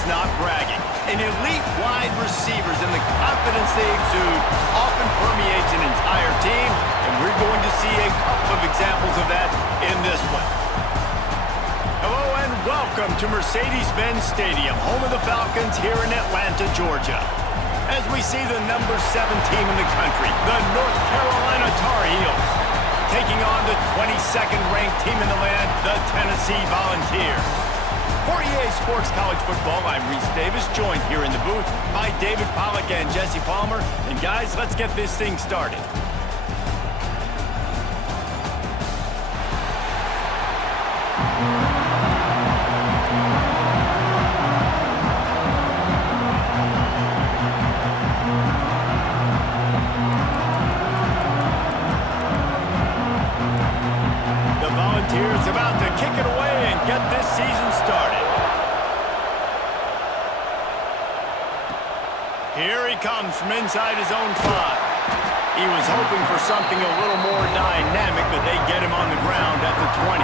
It's not bragging. An elite wide receivers and the confidence they exude often permeates an entire team, and we're going to see a couple of examples of that in this one. Hello and welcome to Mercedes-Benz Stadium, home of the Falcons here in Atlanta, Georgia. As we see the number 7 team in the country, the North Carolina Tar Heels, taking on the 22nd ranked team in the land, the Tennessee Volunteers. For EA Sports College Football, I'm Reese Davis, joined here in the booth by David Pollack and Jesse Palmer. And guys, let's get this thing started. The Volunteers about to kick it away and get this season started. Here he comes from inside his own 5. He was hoping for something a little more dynamic, but they get him on the ground at the 20.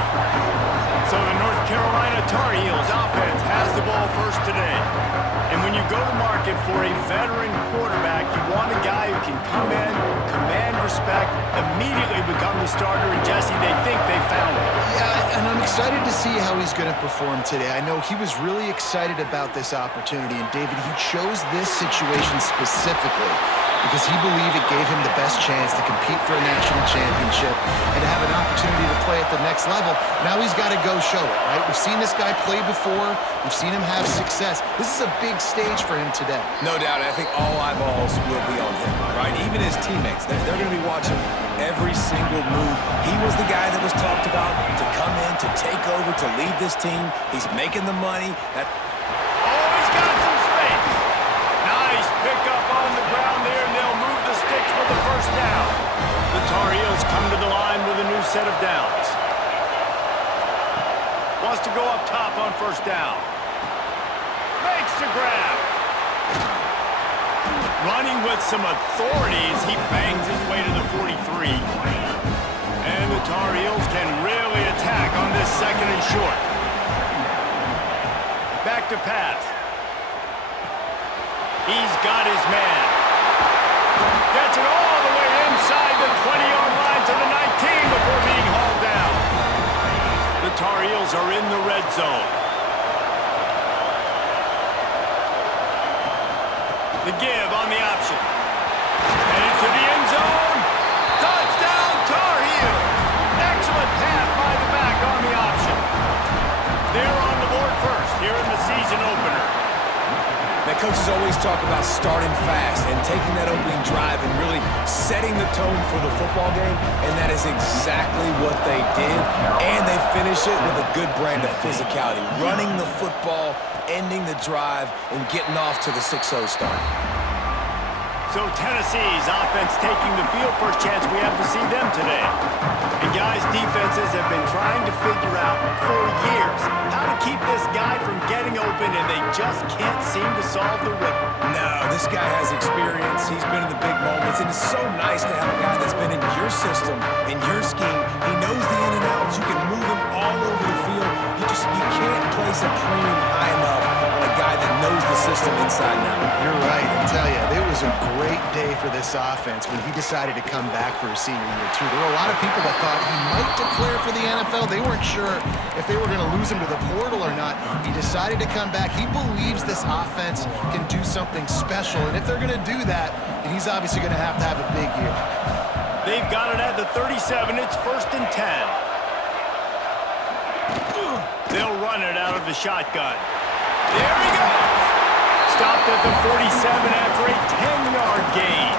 So the North Carolina Tar Heels offense has the ball first today. And when you go to market for a veteran quarterback, you want a guy who can come in, command respect, immediately become the starter, and Jesse, they think they found it. Yeah, and I'm excited to see how he's going to perform today. I know he was really excited about this opportunity, and David, he chose this situation specifically because he believed it gave him the best chance to compete for a national championship and to have an opportunity to play at the next level. Now he's got to go show it, right? We've seen this guy play before. We've seen him have success. This is a big stage for him today. No doubt. I think all eyeballs will be on him, right? Even his teammates. They're going to be watching every single move. He was the guy that was talked about to come in, to take over, to lead this team. He's making the money. He's got some space. Nice pickup on the ground there, and they'll move the sticks for the first down. The Tar Heels come to the line with a new set of downs. Wants to go up top on first down. Makes the grab. Running with some authority as he bangs his way to the 43. And the Tar Heels can really attack on this second and short. Back to pass. He's got his man. Gets it all the way inside the 20-yard line to the 19 before being hauled down. The Tar Heels are in the red zone. The give on the option. Headed to the end zone. Touchdown, Tar Heels. Excellent pass by the back on the option. They're on the board first here in the season opener. Now, coaches always talk about starting fast and taking that opening drive and really setting the tone for the football game, and that is exactly what they did, and they finish it with a good brand of physicality, running the football, ending the drive, and getting off to the 6-0 start. So Tennessee's offense taking the field. First chance we have to see them today. And guys, defenses have been trying to figure out for years how to keep this guy from getting open, and they just can't seem to solve the riddle. No, this guy has experience. He's been in the big moments, and it's so nice to have a guy that's been in your system, in your scheme. He knows the in and outs. You can move him all over the field. You can't place a premium high enough on a guy that knows the system inside and out. You're right. I tell you, it was a great day for this offense when he decided to come back for his senior year, too. There were a lot of people that thought he might declare for the NFL. They weren't sure if they were going to lose him to the portal or not. He decided to come back. He believes this offense can do something special, and if they're going to do that, then he's obviously going to have a big year. They've got it at the 37. It's 1st and 10. They'll run it out of the shotgun. There he goes. Stopped at the 47 after a 10-yard gain.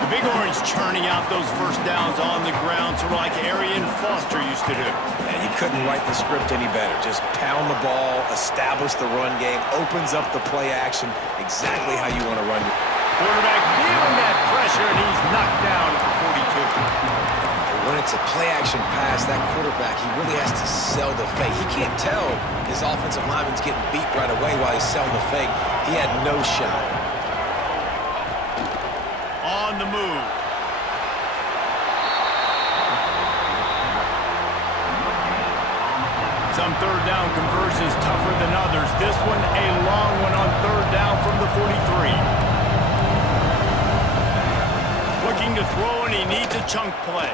The Big Orange churning out those first downs on the ground, sort of like Arian Foster used to do. And you couldn't write the script any better. Just pound the ball, establish the run game, opens up the play action, exactly how you want to run. Quarterback feeling that pressure, and he's knocked down at the 42. When it's a play-action pass, that quarterback, he really has to sell the fake. He can't tell his offensive lineman's getting beat right away while he's selling the fake. He had no shot. On the move. Some third down conversions tougher than others. This one a long one on third down from the 43. Looking to throw, and he needs a chunk play.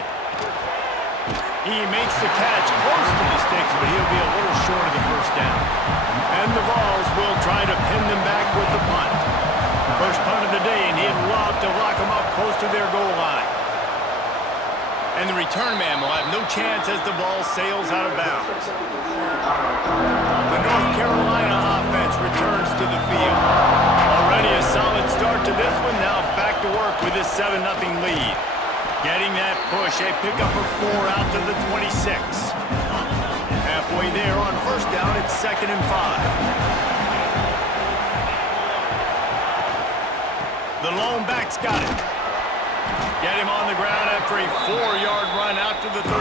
He makes the catch close to the sticks, but he'll be a little short of the first down. And the Vols will try to pin them back with the punt. First punt of the day, and he'd love to lock them up close to their goal line. And the return man will have no chance as the ball sails out of bounds. The North Carolina offense returns to the field. Already a solid start to this one. Now back to work with this 7-0 lead. Getting that push, a pickup of 4 out to the 26. Halfway there on first down, it's 2nd and 5. The lone back's got it. Get him on the ground after a 4-yard run out to the 31.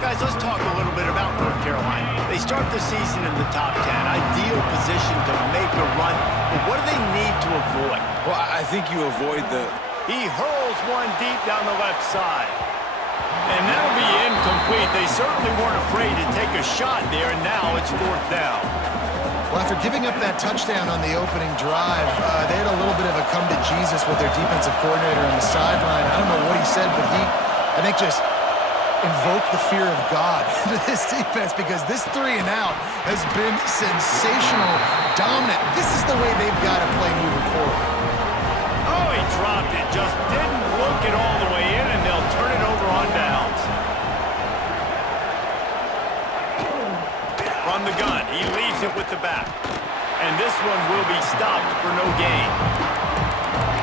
Guys, let's talk a little bit about North Carolina. They start the season in the top 10. Ideal position to make a run. But what do they need to avoid? Well, I think you avoid the... He hurls one deep down the left side. And that'll be incomplete. They certainly weren't afraid to take a shot there, and now it's 4th down. Well, after giving up that touchdown on the opening drive, they had a little bit of a come-to-Jesus with their defensive coordinator on the sideline. I don't know what he said, but he, I think, just invoked the fear of God into this defense, because this 3-and-out has been sensational, dominant. This is the way they've got to play moving forward. Oh, he dropped it. Just didn't look it all the way in, and they'll turn it over on downs. From the gun, he leaves it with the back. And this one will be stopped for no gain.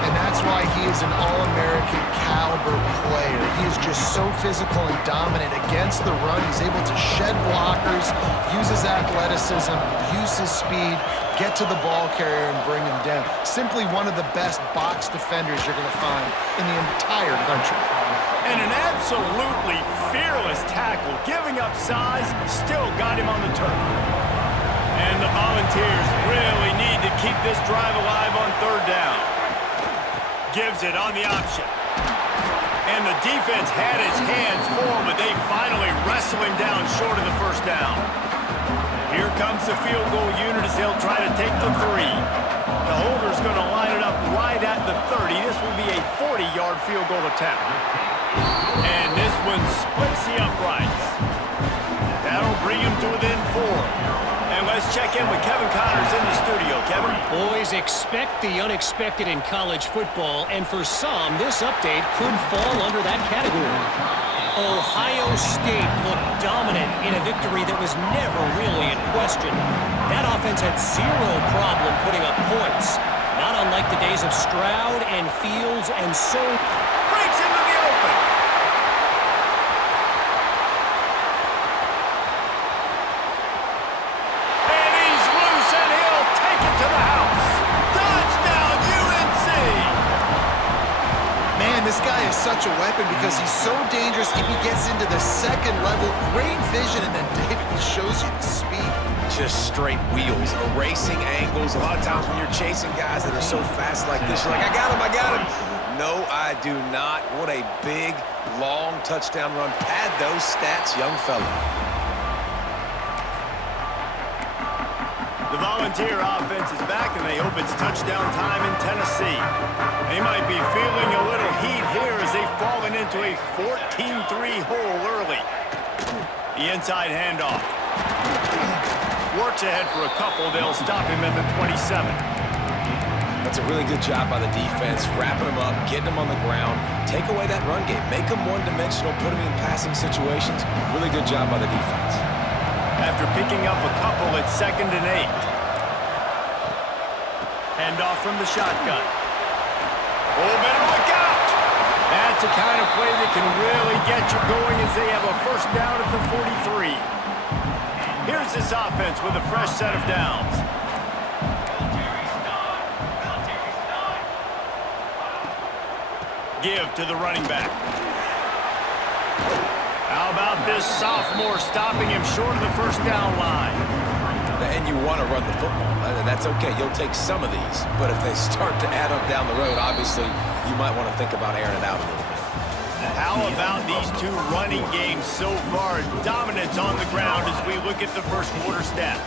And that's why he is an All-American caliber player. He is just so physical and dominant against the run. He's able to shed blockers, use his athleticism, use his speed, get to the ball carrier and bring him down. Simply one of the best box defenders you're going to find in the entire country. And an absolutely fearless tackle, giving up size, still got him on the turf. And the Volunteers really need to keep this drive alive on third down. Gives it on the option. And the defense had his hands full, but they finally wrestle him down short of the first down. Here comes the field goal unit as they'll try to take the 3. The holder's going to line it up right at the 30. This will be a 40-yard field goal attempt. And this one splits the uprights. That'll bring him to within 4. And let's check in with Kevin Connors in the studio. Kevin? Boys, expect the unexpected in college football, and for some, this update could fall under that category. Ohio State looked dominant in a victory that was never really in question. That offense had zero problem putting up points, not unlike the days of Stroud and Fields and so... Breaks into the open. And he's loose, and he'll take it to the house. Touchdown, UNC! Man, this guy is such a weapon because he's so dangerous if he gets into the second level. Great vision, and then David shows you the speed. Just straight wheels, erasing angles. A lot of times when you're chasing guys that are so fast like this, you're like, I got him. No, I do not. What a big, long touchdown run. Pad those stats, young fella. The Volunteer offense is back, and they hope it's touchdown time in Tennessee. They might be feeling a little heat here as they've fallen into a 14-3 hole early. The inside handoff. Works ahead for a couple. They'll stop him at the 27. That's a really good job by the defense, wrapping them up, getting them on the ground, take away that run game, make them one-dimensional, put them in passing situations. Really good job by the defense. After picking up a couple, it's 2nd and 8. Handoff from the shotgun. Oh, better look out! That's the kind of play that can really get you going as they have a first down at the 43. Here's this offense with a fresh set of downs. Give to the running back. How about this sophomore stopping him short of the first down line? And you want to run the football. That's okay. You'll take some of these. But if they start to add up down the road, obviously, you might want to think about airing it out a little bit. How about these two running games so far? Dominance on the ground as we look at the first quarter stats.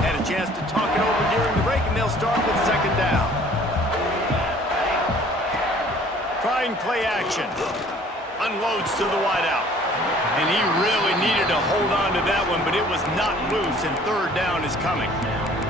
Had a chance to talk it over during the break, and they'll start with second down. Trying play action. Unloads to the wideout. And he really needed to hold on to that one, but it was not loose, and third down is coming.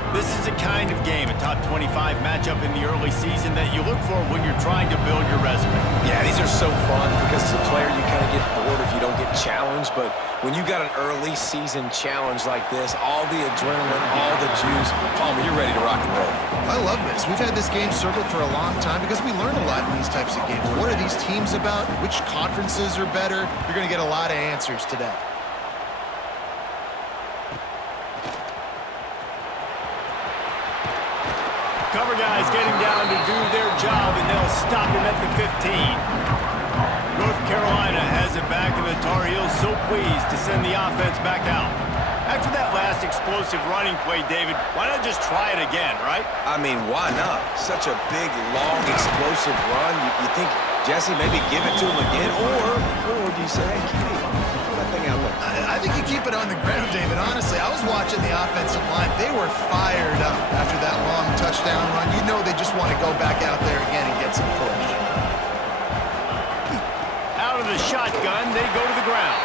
This is a kind of game, a top 25 matchup in the early season that you look for when you're trying to build your resume. Yeah, these are so fun because as a player, you kind of get bored if you don't get challenged. But when you got an early season challenge like this, all the adrenaline, all the juice, Palmer, you're ready to rock and roll. I love this. We've had this game circled for a long time because we learn a lot in these types of games. What are these teams about? Which conferences are better? You're going to get a lot of answers today. Cover guys getting down to do their job, and they'll stop him at the 15. North Carolina has it back, and the Tar Heels so pleased to send the offense back out. After that last explosive running play, David, why not just try it again, right? I mean, why not? Such a big, long, explosive run. You think, Jesse, maybe give it to him again, or do you say, hey, Kitty, throw that thing out there? I think you keep it on the ground, David. Honestly, I was watching the offensive line. They were fired up after that long touchdown run. You know they just want to go back out there again and get some push. Out of the shotgun, they go to the ground.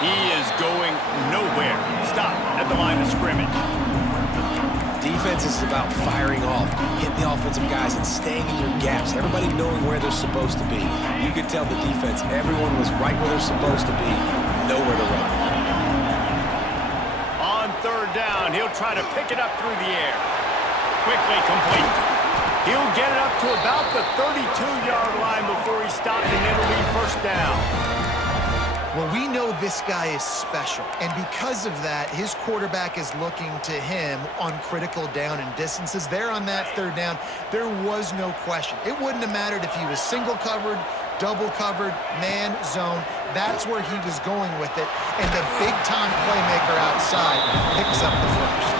He is going nowhere. Stop at the line of scrimmage. Defense is about firing off, hitting the offensive guys, and staying in your gaps. Everybody knowing where they're supposed to be. You could tell the defense, everyone was right where they're supposed to be, nowhere to run. On third down, he'll try to pick it up through the air. Quickly complete. He'll get it up to about the 32-yard line before he stopped, and it'll be first down. Well, we know this guy is special, and because of that, his quarterback is looking to him on critical down and distances. There on that third down, there was no question. It wouldn't have mattered if he was single covered, double covered, man, zone. That's where he was going with it, and the big-time playmaker outside picks up the first.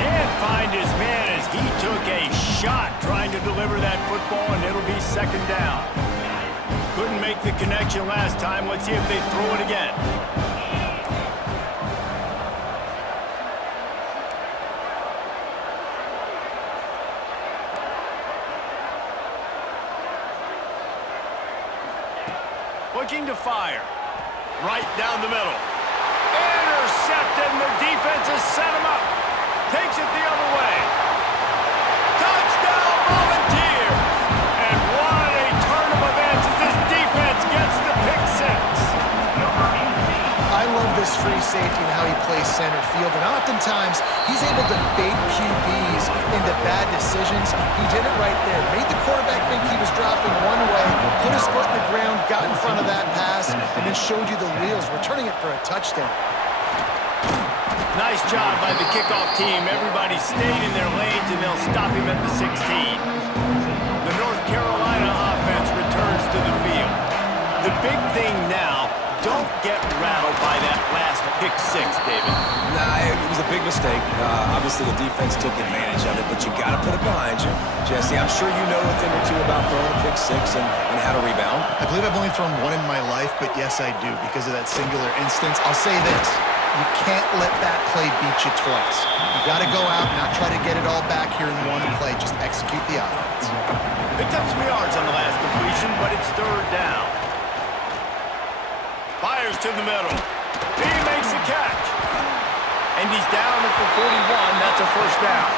Can't find his man as he took a shot trying to deliver that football, and it'll be second down. Couldn't make the connection last time. Let's see if they throw it again. Looking to fire. Right down the middle. Intercepted, and the defense has set him up. Takes it the other way. Touchdown, Volunteer! And what a turn of events as this defense gets the pick six. I love this free safety and how he plays center field, and oftentimes he's able to bait QBs into bad decisions. He did it right there. Made the quarterback think he was dropping one way, put his foot in the ground, got in front of that pass, and then showed you the wheels, returning it for a touchdown. Nice job by the kickoff team. Everybody stayed in their lanes, and they'll stop him at the 16. The North Carolina offense returns to the field. The big thing now, don't get rattled by that last pick six, David. Nah, it was a big mistake. Obviously, the defense took advantage of it, but you got to put it behind you. Jesse, I'm sure you know a thing or two about throwing a pick six and how to rebound. I believe I've only thrown one in my life, but yes, I do, because of that singular instance. I'll say this. You can't let that play beat you twice. You got to go out, not try to get it all back here in one play. Just execute the offense. Picked up some yards on the last completion, but it's third down. Fires to the middle. He makes the catch. And he's down at the 41. That's a first down.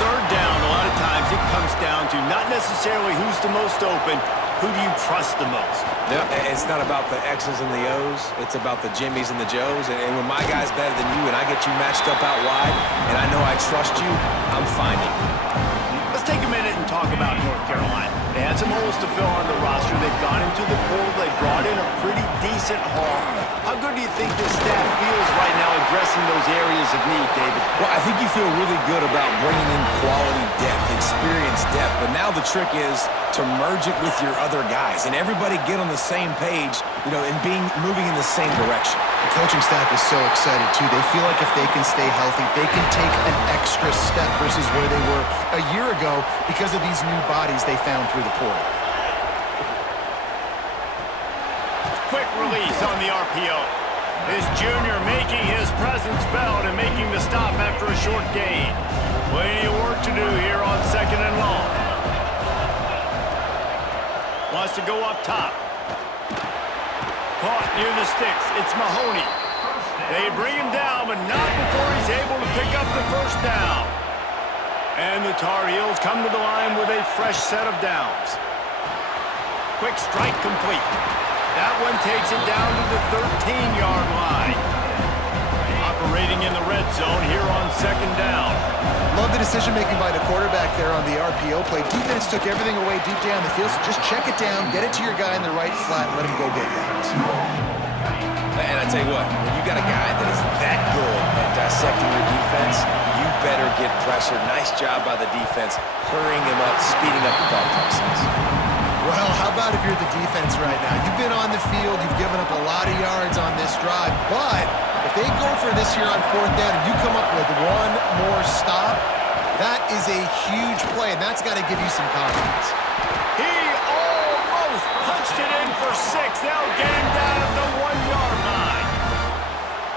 Third down, a lot of times it comes down to not necessarily who's the most open, who do you trust the most? Yeah, it's not about the X's and the O's. It's about the Jimmies and the Joes. And when my guy's better than you and I get you matched up out wide and I know I trust you, I'm finding. Let's take a minute and talk about North Carolina. They had some holes to fill on the roster. They've gone into the portal. They brought in a pretty decent haul. How good do you think this staff feels right now addressing those areas of need, David? Well, I think you feel really good about bringing in quality depth, experience depth. But now the trick is to merge it with your other guys. And everybody get on the same page, and moving in the same direction. The coaching staff is so excited, too. They feel like if they can stay healthy, they can take an extra step versus where they were a year ago because of these new bodies they found through the portal. Quick release on the RPO. This junior making his presence felt and making the stop after a short gain. Plenty of work to do here on 2nd and long. Wants to go up top. Caught near the sticks. It's Mahoney. They bring him down, but not before he's able to pick up the first down. And the Tar Heels come to the line with a fresh set of downs. Quick strike complete. That one takes it down to the 13-yard line. Operating in the red zone here on 2nd down. Love the decision-making by the quarterback there on the RPO play. Defense took everything away deep down the field, so just check it down, get it to your guy in the right flat, and let him go get that. And I tell you what, when you got a guy that is that good at dissecting your defense, you better get pressure. Nice job by the defense, hurrying him up, speeding up the thought process. Well, how about if you're the defense right now? You've been on the field, you've given up a lot of yards on this drive, but if they go for this here on 4th down and you come up with one more stop, that is a huge play, and that's got to give you some confidence. He almost punched it in for 6. They'll get him down at the 1-yard line.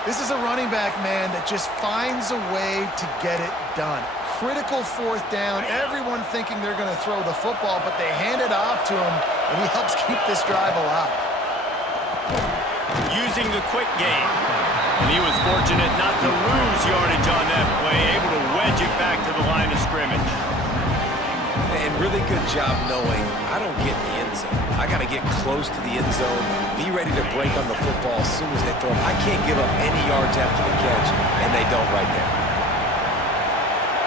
This is a running back, man, that just finds a way to get it done. Critical 4th down, everyone thinking they're going to throw the football, but they hand it off to him, and he helps keep this drive alive. Using the quick game. And he was fortunate not to lose yardage on that play, able to wedge it back to the line of scrimmage. And really good job knowing I don't get in the end zone. I got to get close to the end zone, be ready to break on the football as soon as they throw it. I can't give up any yards after the catch, and they don't right there.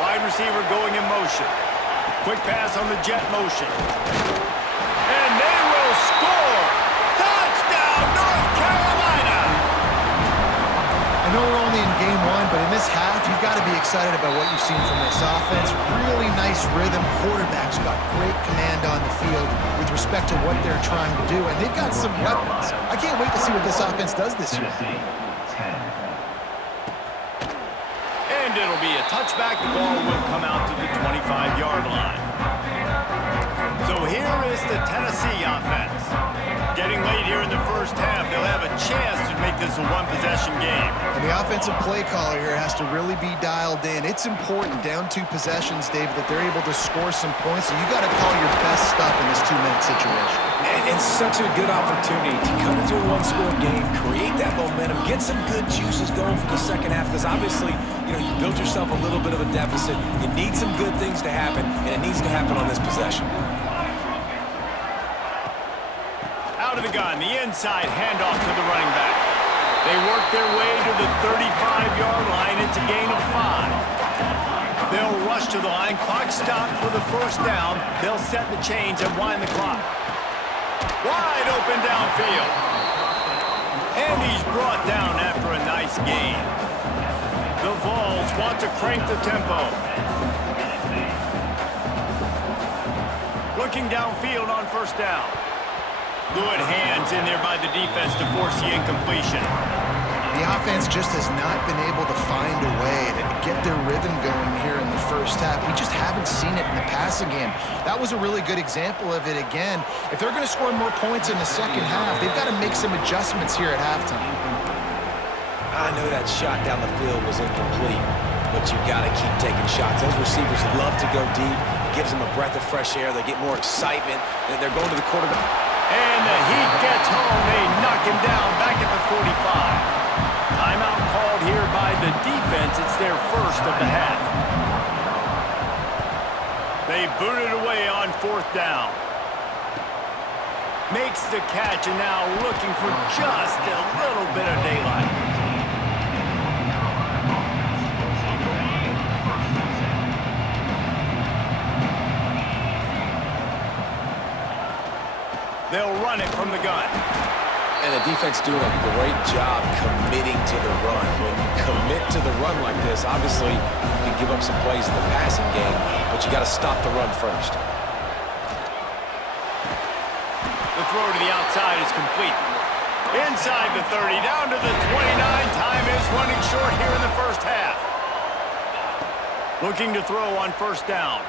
Wide receiver going in motion. Quick pass on the jet motion. And they will score! Touchdown, North Carolina! I know we're only in game 1, but in this half, you've got to be excited about what you've seen from this offense. Really nice rhythm. Quarterback's got great command on the field with respect to what they're trying to do, and they've got some weapons. I can't wait to see what this offense does this year. And it'll be a touchback. The ball will come out to the 25-yard line. So here is the Tennessee offense. Getting late here in the first half, they'll have a chance to make this a one-possession game. And the offensive play caller here has to really be dialed in. It's important, down 2 possessions, David, that they're able to score some points. So you got to call your best stuff in this 2-minute situation. And such a good opportunity to come into a one-score game, create that momentum, get some good juices going for the second half, because obviously, you built yourself a little bit of a deficit. You need some good things to happen, and it needs to happen on this possession. Out of the gun, the inside handoff to the running back. They work their way to the 35-yard line. It's a gain of 5. They'll rush to the line. Clock stopped for the first down. They'll set the chains and wind the clock. Wide open downfield. And he's brought down after a nice gain. The Vols want to crank the tempo. Looking downfield on first down. Good hands in there by the defense to force the incompletion. The offense just has not been able to find a way to get their rhythm going here in the first half. We just haven't seen it in the passing game. That was a really good example of it again. If they're going to score more points in the second half, they've got to make some adjustments here at halftime. I know that shot down the field was incomplete, but you got to keep taking shots. Those receivers love to go deep. It gives them a breath of fresh air. They get more excitement. They're going to the quarterback. And the heat gets home. They knock him down back at the 45. Timeout called here by the defense. It's their first of the half. They boot it away on 4th down. Makes the catch and now looking for just a little bit of daylight. They'll run it from the gun. And the defense doing a great job committing to the run. When you commit to the run like this, obviously you can give up some plays in the passing game, but you got to stop the run first. The throw to the outside is complete. Inside the 30, down to the 29. Time is running short here in the first half. Looking to throw on first down.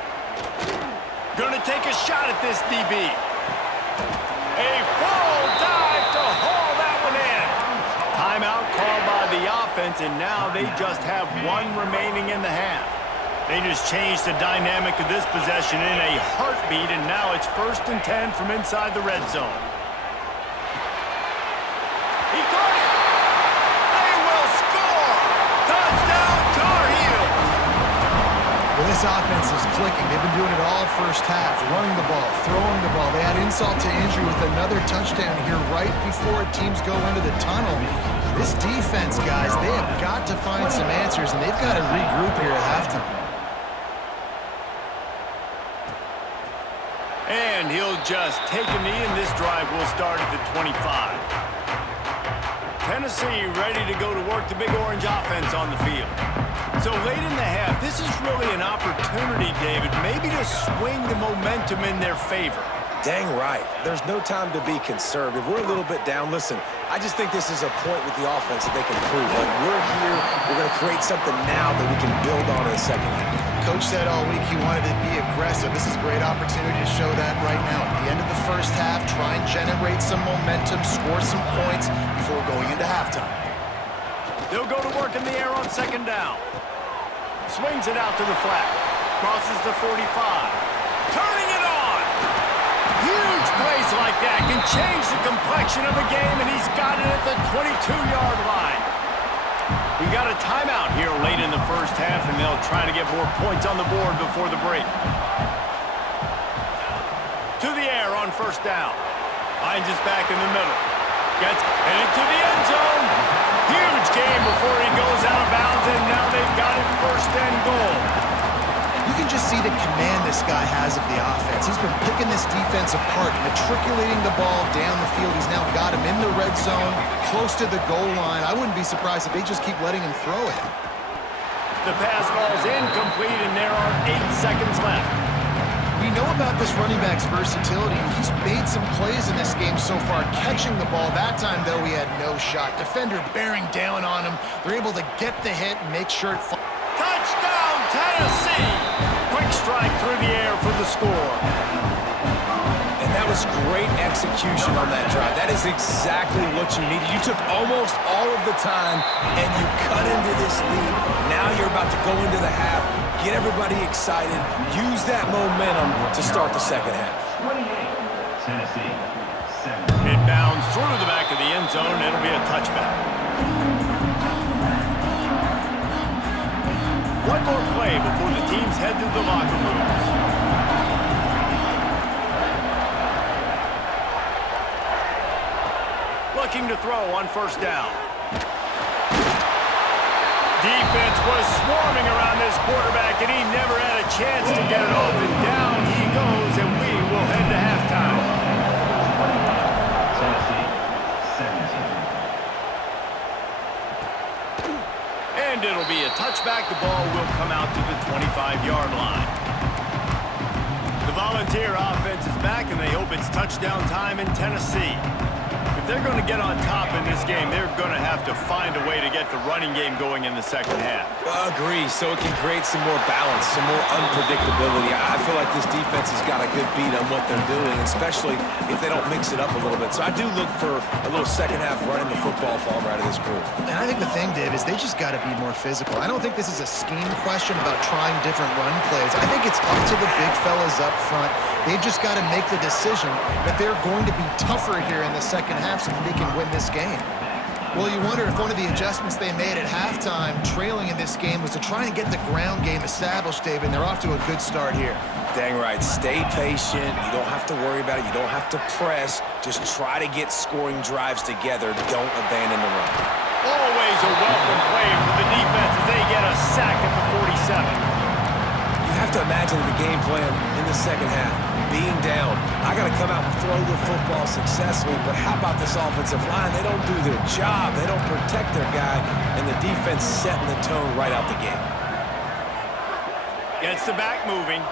Gonna take a shot at this DB. A full dive to haul that one in. Timeout called by the offense, and now they just have one remaining in the half. They just changed the dynamic of this possession in a heartbeat, and now it's 1st and 10 from inside the red zone. He got it! They will score! Touchdown, Tar Heels! Well, this offense is clicking. They've been doing it all first half, running the ball, throwing the ball. They add insult to injury with another touchdown here right before teams go into the tunnel. This defense, guys, they have got to find some answers, and they've got to regroup here at halftime. And he'll just take a knee, and this drive will start at the 25. Tennessee ready to go to work the Big Orange offense on the field. So late in the half, this is really an opportunity, David, maybe to swing the momentum in their favor. Dang right. There's no time to be conservative. We're a little bit down. Listen, I just think this is a point with the offense that they can prove. Like, we're here, we're going to create something now that we can build on in the second half. Coach said all week he wanted to be aggressive. This is a great opportunity to show that right now. At the end of the first half, try and generate some momentum, score some points before going into halftime. They'll go to work in the air on second down. Swings it out to the flat. Crosses the 45. Turning it on! Huge plays like that can change the complexion of a game, and he's got it at the 22-yard line. We got a timeout here late in the first half, and they'll try to get more points on the board before the break. To the air on first down. Finds his back in the middle. Gets headed to the end zone. Huge game before he goes out of bounds, and now they've got it 1st and goal. You can just see the command this guy has of the offense. He's been picking this defense apart, matriculating the ball down the field. He's now got him in the red zone, close to the goal line. I wouldn't be surprised if they just keep letting him throw it. The pass falls incomplete, and there are 8 seconds left. We know about this running back's versatility, and he's made some plays in this game so far, catching the ball. That time, though, he had no shot. Defender bearing down on him. They're able to get the hit and make sure it falls. Touchdown, Tennessee! Quick strike through the air for the score. And that was great execution on that drive. That is exactly what you needed. You took almost all of the time, and you cut into this lead. Now you're about to go into the half, get everybody excited, use that momentum to start the second half. 28, Tennessee, 7. It bounds through the back of the end zone. It'll be a touchback. One more play before the teams head to the locker rooms. Looking to throw on first down. Defense was swarming around this quarterback, and he never had a chance to get it off. And down he goes, and we will head to halftime. Tennessee, 17. And it'll be a touchback. The ball will come out to the 25-yard line. The Volunteer offense is back, and they hope it's touchdown time in Tennessee. If they're going to get on top in this game, they're going to have to find a way to get the running game going in the second half. Agree, so it can create some more balance, some more unpredictability. I feel like this defense has got a good beat on what they're doing, especially if they don't mix it up a little bit. So I do look for a little second half running the football fall right of this group. And I think the thing, Dave, is they just got to be more physical. I don't think this is a scheme question about trying different run plays. I think it's up to the big fellas up front. They've just got to make the decision that they're going to be tougher here in the second half so that they can win this game. Well, you wonder if one of the adjustments they made at halftime, trailing in this game, was to try and get the ground game established, Dave, and they're off to a good start here. Dang right. Stay patient. You don't have to worry about it. You don't have to press. Just try to get scoring drives together. Don't abandon the run. Always a welcome play for the defense as they get a sack at the 47. You have to imagine the game plan in the second half. Being down, I got to come out and throw the football successfully, but how about this offensive line? They don't do their job. They don't protect their guy, and the defense setting the tone right out the gate. Gets the back moving.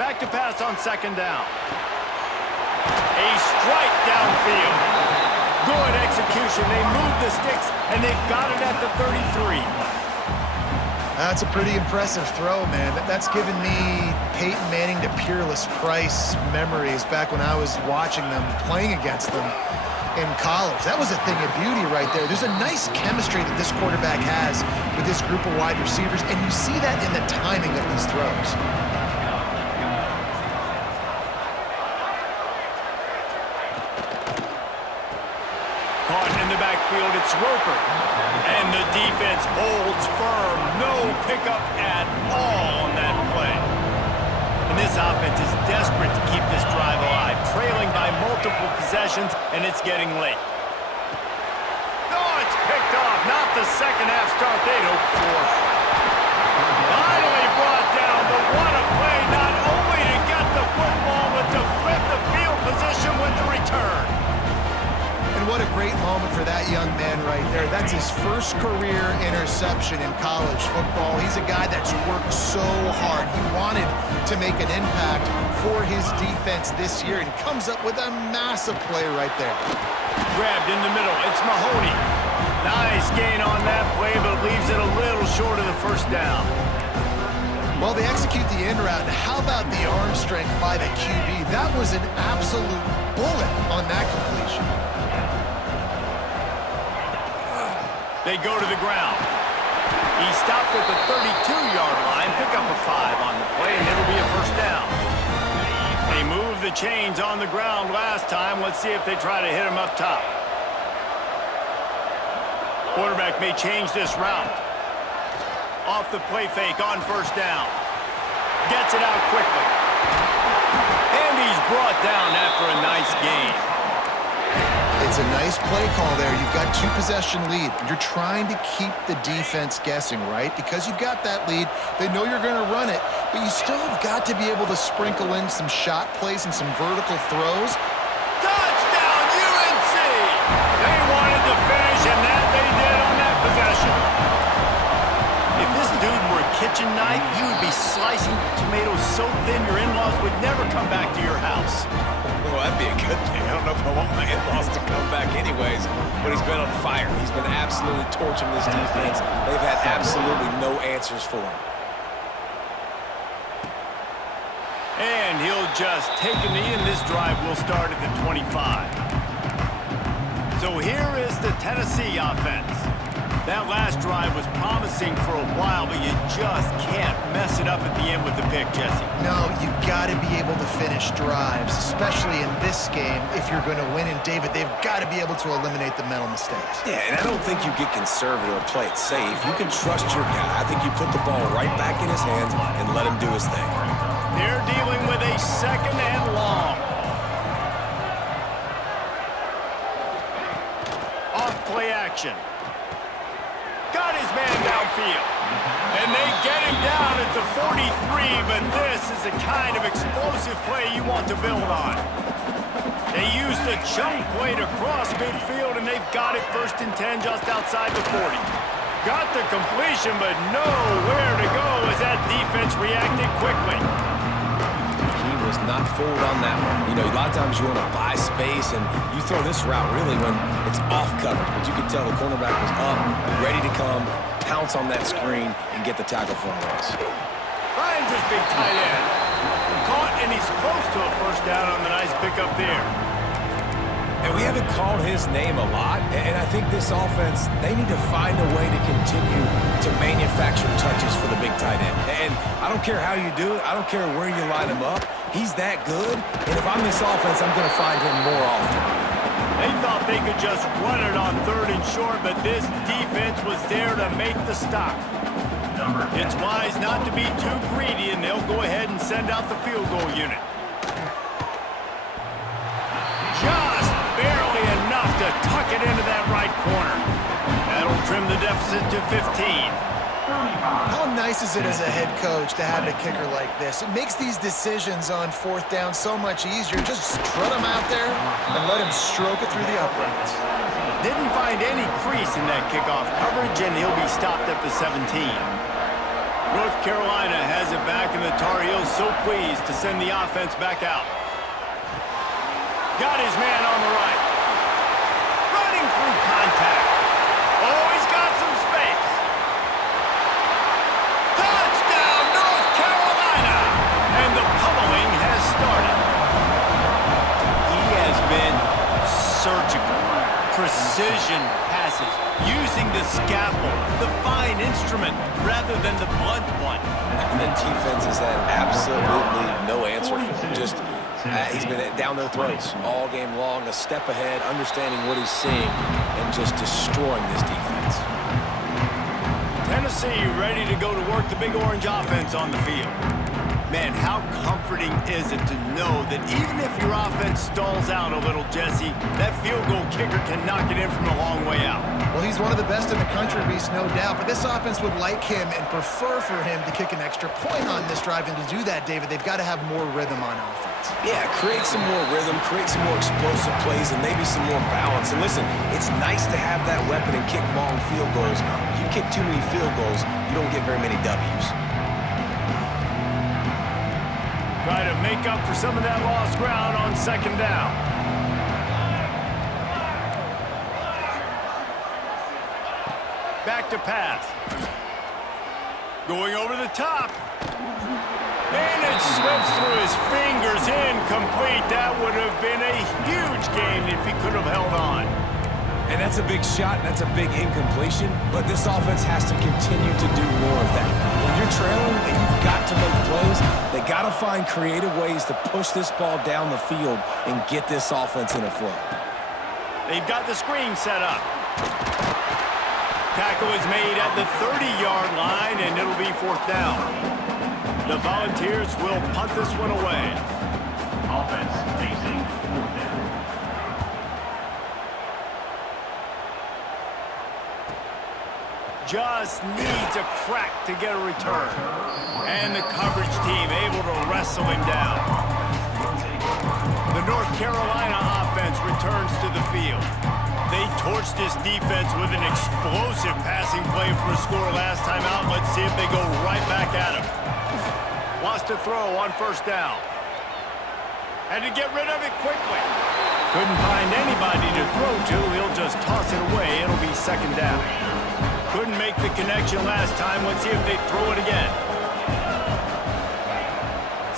Back to pass on second down. A strike downfield. Good execution. They move the sticks, and they've got it at the 33. That's a pretty impressive throw, man. That's given me Peyton Manning to Peerless Price memories back when I was watching them, playing against them in college. That was a thing of beauty right there. There's a nice chemistry that this quarterback has with this group of wide receivers, and you see that in the timing of these throws. Caught in the backfield, it's Roper. And the defense holds firm. No pickup at all on that play. And this offense is desperate to keep this drive alive, trailing by multiple possessions, and it's getting late. Oh, it's picked off. Not the second half start they'd hoped for. Finally brought down, but what a play, not only to get the football, but to flip the field position with the return. And what a great moment for that young man right there. That's his first career interception in college football. He's a guy that's worked so hard. He wanted to make an impact for his defense this year, and comes up with a massive play right there. Grabbed in the middle. It's Mahoney. Nice gain on that play, but leaves it a little short of the first down. Well, they execute the in route, and how about the arm strength by the QB? That was an absolute bullet on that completion. They go to the ground. He stopped at the 32-yard line, pick up a 5 on the play, and it'll be a first down. They moved the chains on the ground last time. Let's see if they try to hit him up top. Quarterback may change this route. Off the play fake on first down. Gets it out quickly. And he's brought down after a nice gain. It's a nice play call there. You've got 2-possession lead. You're trying to keep the defense guessing, right? Because you've got that lead, they know you're going to run it, but you still have got to be able to sprinkle in some shot plays and some vertical throws. Touchdown, UNC! They wanted to finish, and that they did on that possession. If this dude were a kitchen knife, you would be slicing tomatoes so thin your in-laws would never come back to your house. Well, that'd be a good thing. I don't know if I want my in-laws to come back anyways, but he's been on fire. He's been absolutely torching this defense. They've had absolutely no answers for him. And he'll just take a knee, and this drive will start at the 25. So here is the Tennessee offense. That last drive was promising for a while, but you just can't mess it up at the end with the pick, Jesse. No, you've got to be able to finish drives, especially in this game. If you're going to win, and David, they've got to be able to eliminate the mental mistakes. Yeah, and I don't think you get conservative or play it safe. You can trust your guy. I think you put the ball right back in his hands and let him do his thing. They're dealing with a second and long. Off play action. Got his man downfield. And they get him down at the 43, but this is the kind of explosive play you want to build on. They use the chunk play to cross midfield, and they've got it 1st and 10 just outside the 40. Got the completion, but nowhere to go as that defense reacted quickly. He was not fooled on that one. You know, a lot of times you want to buy space, and you throw this route really when it's off coverage, but you can tell the cornerback was up, ready to come, pounce on that screen, and get the tackle for a loss. Ryan's his big tight end. Caught, and he's close to a first down on the nice pickup there. And we haven't called his name a lot, and I think this offense, they need to find a way to continue to manufacture touches for the big tight end. And I don't care how you do it. I don't care where you line him up. He's that good, and if I'm this offense, I'm going to find him more often. They thought they could just run it on 3rd and short, but this defense was there to make the stop. It's wise not to be too greedy, and they'll go ahead and send out the field goal unit. Just barely enough to tuck it into that right corner. That'll trim the deficit to 15. How nice is it as a head coach to have a kicker like this? It makes these decisions on 4th down so much easier. Just strut him out there and let him stroke it through the uprights. Didn't find any crease in that kickoff coverage, and he'll be stopped at the 17. North Carolina has it back, and the Tar Heels so pleased to send the offense back out. Got his man on the right. Running through contact. Oh, he's got some space. Touchdown, North Carolina! And the pummeling has started. He has been surgical. Precision passes, using the scalpel, the fine instrument, rather than the blunt one. And the defense has had absolutely no answer for him. Just, he's been down their throats all game long, a step ahead, understanding what he's seeing, and just destroying this defense. Tennessee ready to go to work the Big Orange offense on the field. Man, how comforting is it to know that even if your offense stalls out a little, Jesse, that field goal kicker can knock it in from a long way out. Well, he's one of the best in the country, Reese, no doubt, but this offense would like him and prefer for him to kick an extra point on this drive, and to do that, David, they've got to have more rhythm on offense. Yeah, create some more rhythm, create some more explosive plays, and maybe some more balance. And listen, it's nice to have that weapon and kick long field goals. You kick too many field goals, you don't get very many W's. Try to make up for some of that lost ground on second down. Back to pass. Going over the top. And it slips through his fingers, incomplete. That would have been a huge gain if he could have held on. And that's a big shot, and that's a big incompletion, but this offense has to continue to do more of that. When you're trailing and you've got to make plays, they got to find creative ways to push this ball down the field and get this offense in a flow. They've got the screen set up. Tackle is made at the 30-yard line, and it'll be fourth down. The Volunteers will punt this one away. Offense facing fourth down. Just needs a crack to get a return. And the coverage team able to wrestle him down. The North Carolina offense returns to the field. They torched this defense with an explosive passing play for a score last time out. Let's see if they go right back at him. Lost a throw on first down. Had to get rid of it quickly. Couldn't find anybody to throw to. He'll just toss it away. It'll be second down. Couldn't make the connection last time. Let's see if they throw it again.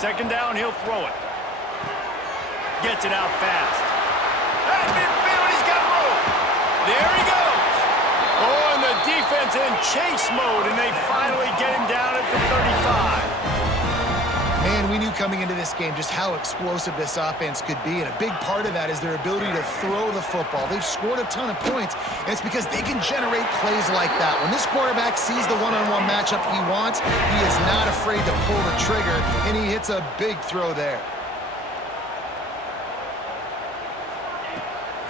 Second down, he'll throw it. Gets it out fast. At midfield, he's got room. There he goes. Oh, and the defense in chase mode, and they finally get him down at the 35. Man, we knew coming into this game just how explosive this offense could be, and a big part of that is their ability to throw the football. They've scored a ton of points, and it's because they can generate plays like that. When this quarterback sees the one-on-one matchup he wants, he is not afraid to pull the trigger, and he hits a big throw there.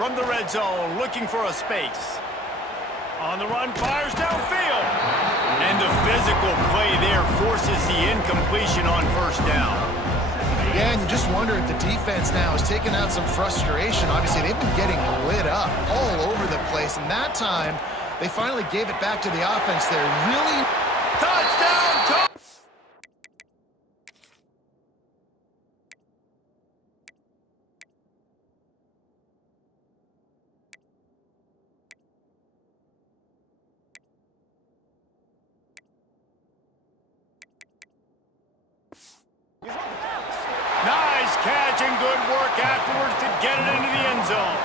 From the red zone, looking for a space. On the run, fires downfield. And the physical play there forces the incompletion on first down. Yeah, and you just wonder if the defense now has taken out some frustration. Obviously, they've been getting lit up all over the place, and that time, they finally gave it back to the offense there. Really? Touchdown! Nice catch and good work afterwards to get it into the end zone.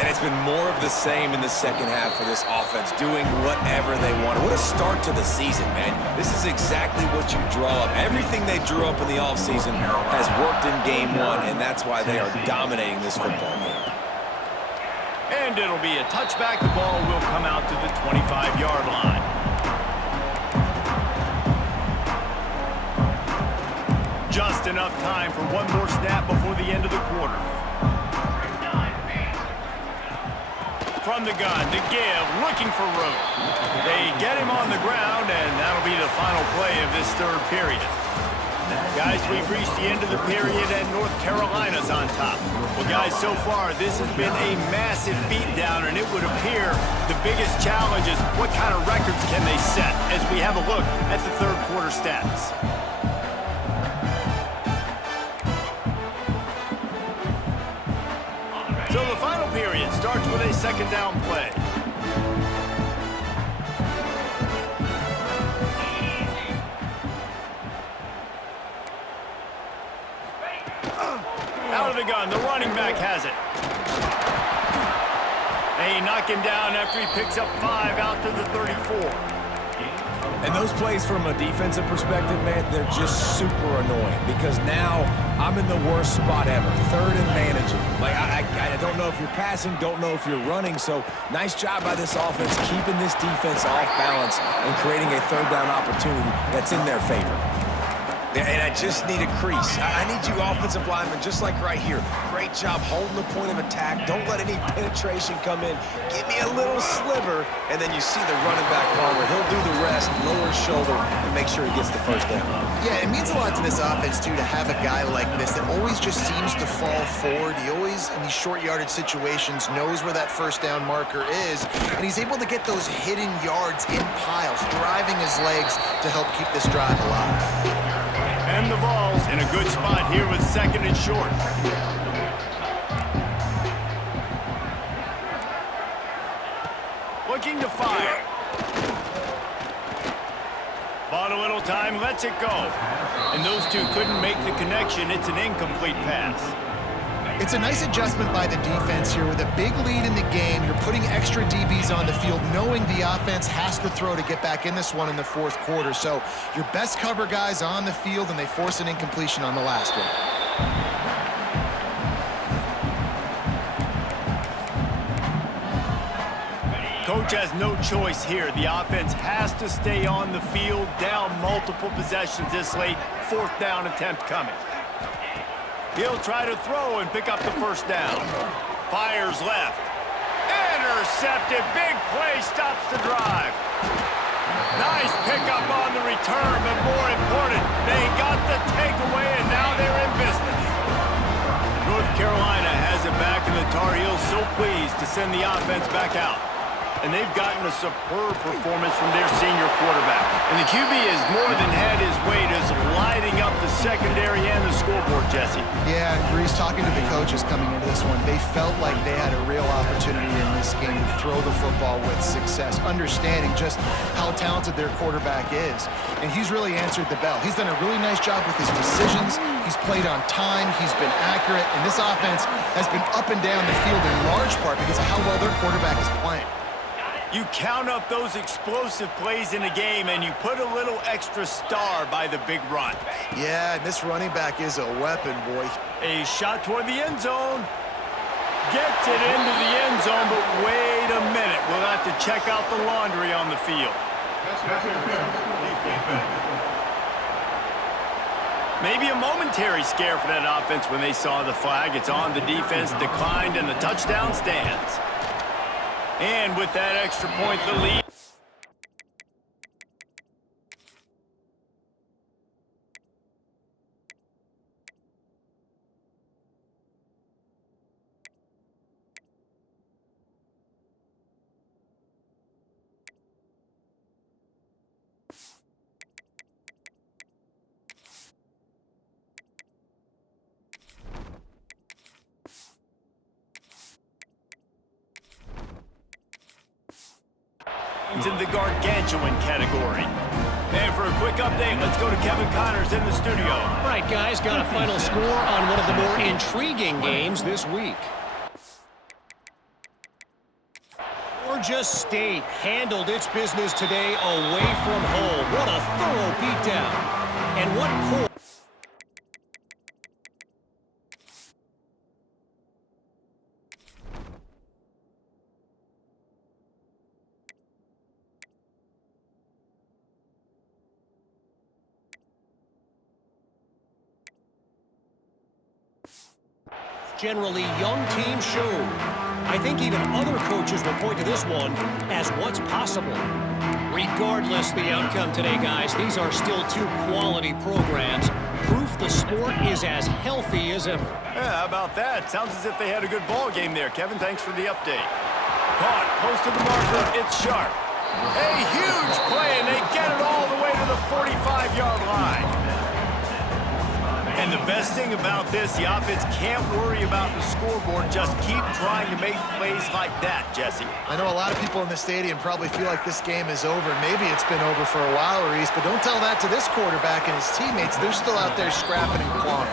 And it's been more of the same in the second half for this offense, doing whatever they want. What a start to the season, man. This is exactly what you draw up. Everything they drew up in the offseason has worked in game one, and that's why they are dominating this football game. And it'll be a touchback. The ball will come out to the 25-yard line. Just enough time for one more snap before the end of the quarter. From the gun to give, looking for room. They get him on the ground, and that'll be the final play of this third period. Guys, we've reached the end of the period and North Carolina's on top. Well, guys, so far this has been a massive beatdown, and it would appear the biggest challenge is what kind of records can they set as we have a look at the third quarter stats. So the final period starts with a second down play. Out of the gun, the running back has it. They knock him down after he picks up 5 out to the 34. And those plays from a defensive perspective, man, they're just super annoying because now I'm in the worst spot ever. Third and manageable. Like, I don't know if you're passing, don't know if you're running, so nice job by this offense keeping this defense off balance and creating a third down opportunity that's in their favor. And I just need a crease. I need you offensive linemen, just like right here. Great job holding the point of attack. Don't let any penetration come in. Give me a little sliver, and then you see the running back Palmer. He'll do the rest, lower his shoulder, and make sure he gets the first down. Yeah, it means a lot to this offense, too, to have a guy like this that always just seems to fall forward. He always, in these short yardage situations, knows where that first down marker is, and he's able to get those hidden yards in piles, driving his legs to help keep this drive alive. And the ball's in a good spot here with second and short. Looking to fire. Bought a little time, lets it go. And those two couldn't make the connection. It's an incomplete pass. It's a nice adjustment by the defense here. With a big lead in the game, you're putting extra DBs on the field, knowing the offense has to throw to get back in this one in the fourth quarter. So your best cover guys on the field, and they force an incompletion on the last one. Coach has no choice here. The offense has to stay on the field, down multiple possessions this late. Fourth down attempt coming. He'll try to throw and pick up the first down. Fires left. Intercepted. Big play stops the drive. Nice pickup on the return, but more important, they got the takeaway, and now they're in business. North Carolina has it back, and the Tar Heels so pleased to send the offense back out. And they've gotten a superb performance from their senior quarterback. And the QB has more than had his way to lighting up the secondary and the scoreboard, Jesse. Yeah, and Breeze, talking to the coaches coming into this one, they felt like they had a real opportunity in this game to throw the football with success, understanding just how talented their quarterback is. And he's really answered the bell. He's done a really nice job with his decisions. He's played on time. He's been accurate. And this offense has been up and down the field in large part because of how well their quarterback is playing. You count up those explosive plays in a game, and you put a little extra star by the big run. Yeah, and this running back is a weapon, boy. A shot toward the end zone. Gets it into the end zone, but wait a minute. We'll have to check out the laundry on the field. Maybe a momentary scare for that offense when they saw the flag. It's on the defense, declined, and the touchdown stands. And with that extra point, the lead. In the gargantuan category. And for a quick update, let's go to Kevin Connors in the studio. All right, guys, got a final score on one of the more intriguing games this week. Georgia State handled its business today away from home. What a thorough beatdown. And what poor... generally young team showed. I think even other coaches will point to this one as what's possible. Regardless the outcome today, guys, these are still two quality programs. Proof the sport is as healthy as ever. Yeah, how about that? Sounds as if they had a good ball game there, Kevin. Thanks for the update. Caught, close to the marker. It's sharp. A huge play, and they get it all the way to the 45-yard line. And the best thing about this, the offense can't worry about the scoreboard. Just keep trying to make plays like that, Jesse. I know a lot of people in the stadium probably feel like this game is over. Maybe it's been over for a while, Reese, but don't tell that to this quarterback and his teammates. They're still out there scrapping and clawing.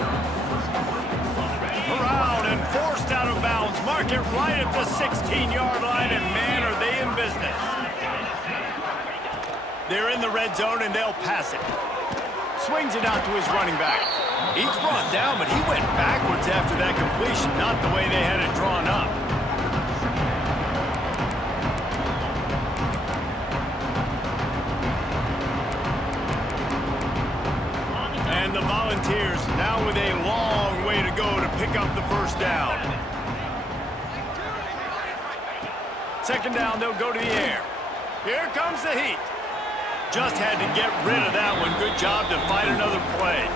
Around and forced out of bounds. Mark it right at the 16-yard line, and man, are they in business. They're in the red zone, and they'll pass it. Swings it out to his running back. He's brought down, but he went backwards after that completion, not the way they had it drawn up. And the Volunteers now with a long way to go to pick up the first down. Second down, they'll go to the air. Here comes the heat. Just had to get rid of that one. Good job to fight another play.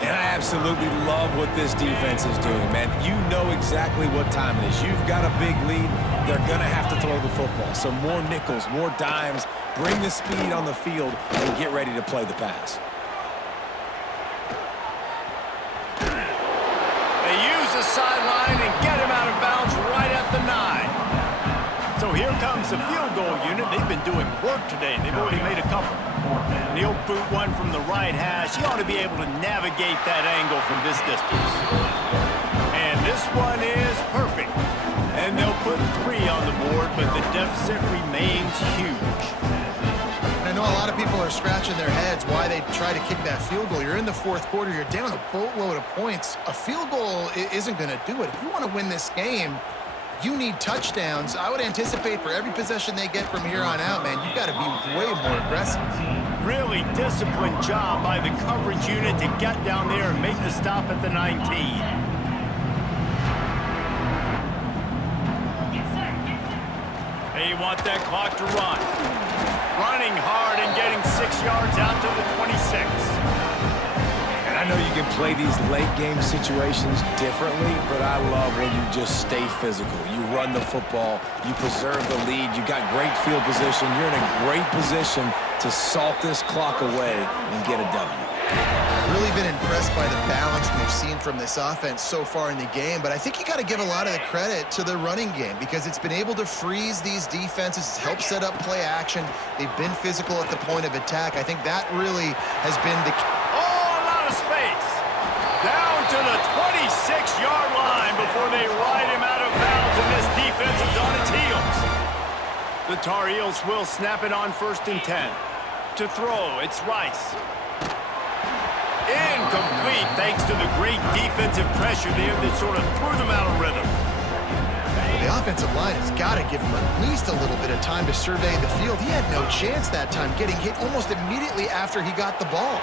And I absolutely love what this defense is doing, man. You know exactly what time it is. You've got a big lead. They're going to have to throw the football. So more nickels, more dimes. Bring the speed on the field and get ready to play the pass. They use the sideline and get him out of bounds right at the 9. So here comes the field goal unit. They've been doing work today. They've already made a couple. And he'll boot one from the right hash. He ought to be able to navigate that angle from this distance. And this one is perfect. And they'll put 3 on the board, but the deficit remains huge. I know a lot of people are scratching their heads why they try to kick that field goal. You're in the fourth quarter. You're down a boatload of points. A field goal isn't going to do it. If you want to win this game, you need touchdowns. I would anticipate for every possession they get from here on out, man, you've got to be way more aggressive. Really disciplined job by the coverage unit to get down there and make the stop at the 19. They want that clock to run. Running hard and getting 6 yards out to the 26. And I know you can play these late game situations differently, but I love when you just stay physical. You run the football, you preserve the lead, you got great field position, you're in a great position to salt this clock away and get a W. Really been impressed by the balance we've seen from this offense so far in the game, but I think you got to give a lot of the credit to the running game because it's been able to freeze these defenses, it's helped set up play action. They've been physical at the point of attack. I think that really has been the key. Space. Down to the 26-yard line before they ride him out of bounds, and this defense is on its heels. The Tar Heels will snap it on 1st and 10. To throw, it's Rice. Incomplete thanks to the great defensive pressure there that sort of threw them out of rhythm. The offensive line has got to give him at least a little bit of time to survey the field. He had no chance that time, getting hit almost immediately after he got the ball.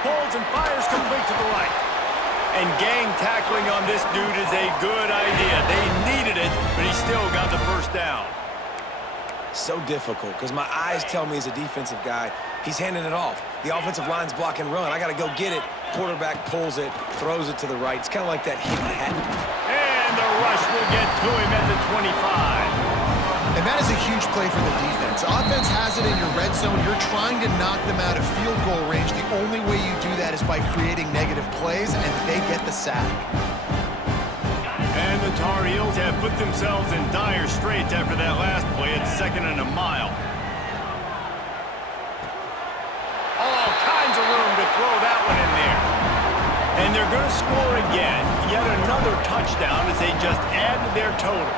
Pulls and fires complete to the right. And gang tackling on this dude is a good idea. They needed it, but he still got the first down. So difficult because my eyes tell me as a defensive guy, he's handing it off. The offensive line's block and run. I got to go get it. Quarterback pulls it, throws it to the right. It's kind of like that hidden hat. And the rush will get to him at the 25. And that is a huge play for the defense. Offense has it in your red zone. You're trying to knock them out of field goal range. The only way you do that is by creating negative plays, and they get the sack. And the Tar Heels have put themselves in dire straits after that last play at 2nd and a mile. All kinds of room to throw that one in there. And they're going to score again. Yet another touchdown as they just add to their total.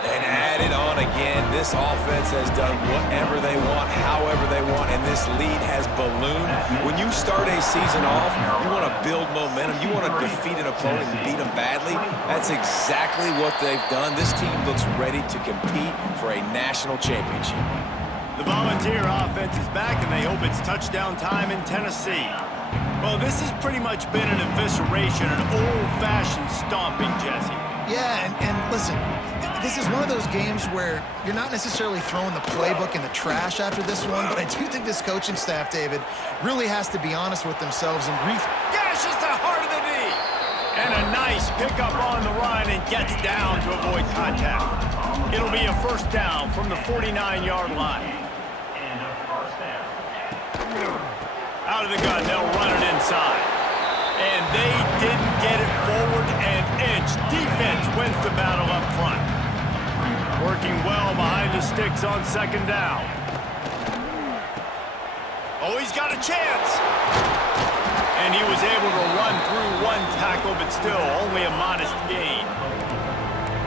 And add it on again. This offense has done whatever they want, however they want, and this lead has ballooned. When you start a season off, you want to build momentum. You want to defeat an opponent and beat them badly. That's exactly what they've done. This team looks ready to compete for a national championship. The Volunteer offense is back, and they hope it's touchdown time in Tennessee. Well, this has pretty much been an evisceration, an old-fashioned stomping, Jesse. Yeah, and listen, this is one of those games where you're not necessarily throwing the playbook in the trash after this one, but I do think this coaching staff, David, really has to be honest with themselves and Gashes the heart of the knee. And a nice pickup on the run and gets down to avoid contact. It'll be a first down from the 49-yard line. And a first down. Out of the gun, they'll run it inside. And they didn't get it forward an inch. Defense wins the battle up front. Working well behind the sticks on second down. Oh, he's got a chance. And he was able to run through one tackle, but still only a modest gain.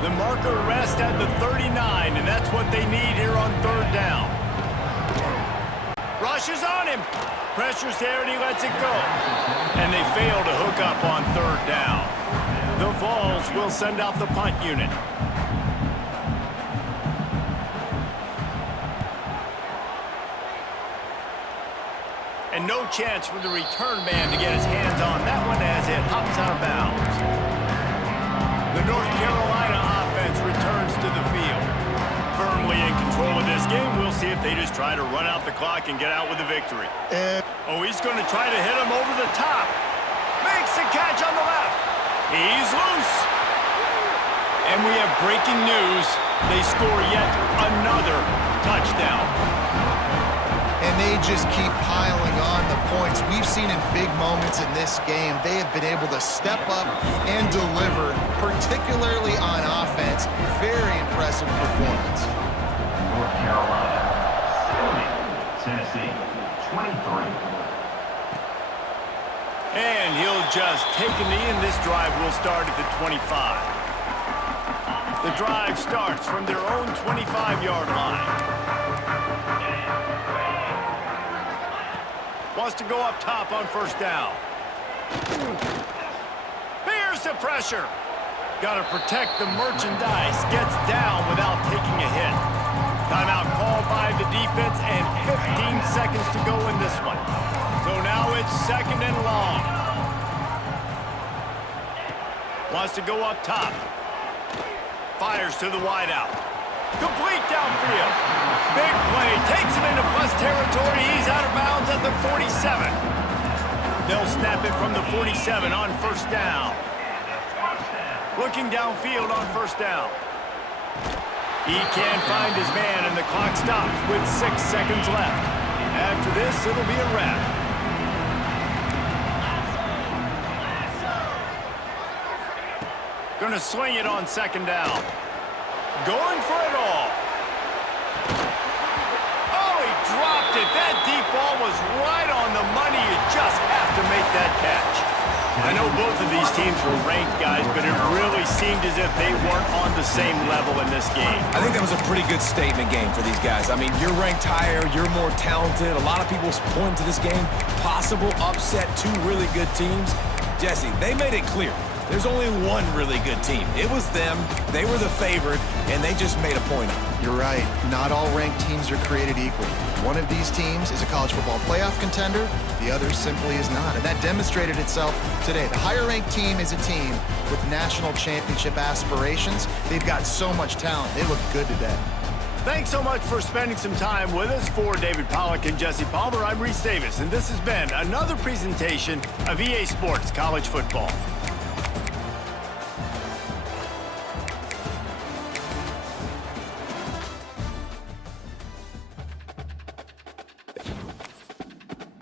The marker rests at the 39, and that's what they need here on third down. Rushes on him. Pressure's there, and he lets it go. And they fail to hook up on third down. The Vols will send out the punt unit. And no chance for the return man to get his hands on that one as it hops out of bounds. The North Carolina offense returns to the field. Firmly in control of this game, we'll see if they just try to run out the clock and get out with a victory. Oh, he's going to try to hit him over the top. Makes the catch on the left. He's loose. And we have breaking news. They score yet another touchdown. And they just keep piling on the points. We've seen in big moments in this game, they have been able to step up and deliver, particularly on offense. Very impressive performance. North Carolina, 70. Tennessee, 23. And he'll just take a knee, and this drive will start at the 25. The drive starts from their own 25-yard line. Wants to go up top on first down. Bears the pressure. Got to protect the merchandise. Gets down without taking a hit. Timeout called by the defense and 15 seconds to go in this one. So now it's second and long. Wants to go up top. Fires to the wideout. Complete downfield. Big play. Takes him into plus territory. He's out of bounds at the 47. They'll snap it from the 47 on first down. Looking downfield on first down. He can't find his man, and the clock stops with 6 seconds left. After this, it'll be a wrap. Gonna swing it on second down. Going for it all. Oh, he dropped it. That deep ball was right on the money. You just have to make that catch. I know both of these teams were ranked, guys, but it really seemed as if they weren't on the same level in this game. I think that was a pretty good statement game for these guys. I mean, you're ranked higher, you're more talented. A lot of people point to this game, possible upset, two really good teams. Jesse, they made it clear. There's only one really good team. It was them. They were the favorite, and they just made a point of it. You're right. Not all ranked teams are created equal. One of these teams is a college football playoff contender. The other simply is not. And that demonstrated itself today. The higher-ranked team is a team with national championship aspirations. They've got so much talent. They look good today. Thanks so much for spending some time with us. For David Pollack and Jesse Palmer, I'm Reese Davis, and this has been another presentation of EA Sports College Football.